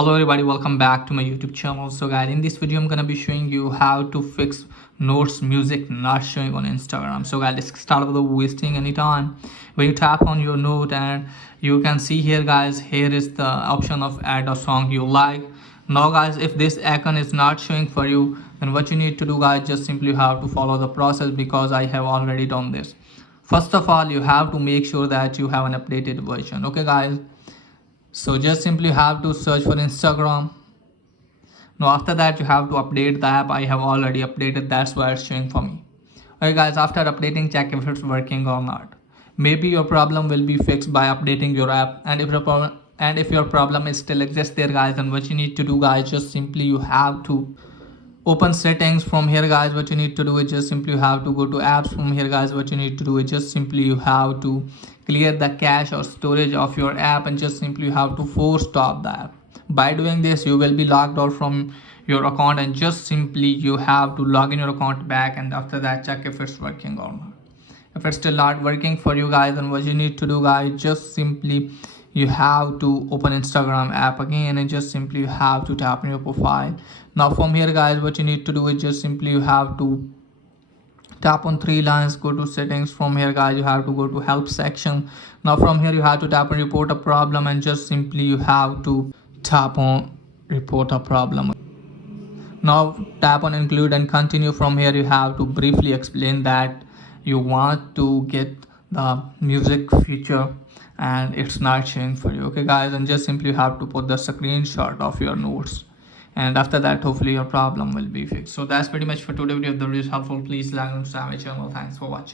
Hello everybody, welcome back to my YouTube channel. So guys, in this video I'm gonna be showing you how to fix notes music not showing on Instagram. So guys, let's start without wasting any time. When you tap on your note, and you can see here guys, here is the option of add a song you like. Now guys, if this icon is not showing for you, then what you need to do guys, just simply have to follow the process, because I have already done this. First of all, you have to make sure that you have an updated version. Okay guys, so just simply have to search for Instagram. Now after that you have to update the app. I have already updated, that's why it's showing for me. Okay guys, after updating, check if it's working or not. Maybe your problem will be fixed by updating your app, and if your problem is still exists there guys, then what you need to do guys, just simply you have to open settings. From here guys, what you need to do is just simply you have to go to apps. From here guys, what you need to do is just simply you have to clear the cache or storage of your app, and just simply you have to force stop the app. By doing this, you will be logged out from your account, and just simply you have to log in your account back, and after that check if it's working or not. If it's still not working for you guys, then what you need to do guys, just simply you have to open Instagram app again, and just simply you have to tap on your profile. Now from here guys, what you need to do is just simply you have to tap on three lines, go to settings. From here guys, you have to go to help section. Now from here you have to tap on report a problem, and just simply you have to tap on report a problem. Now tap on include and continue. From here you have to briefly explain that you want to get the music feature and it's not showing for you. Okay guys, and just simply you have to put the screenshot of your notes, and after that hopefully your problem will be fixed. So that's pretty much for today video. If the video is helpful, please like and subscribe my channel. Thanks for watching.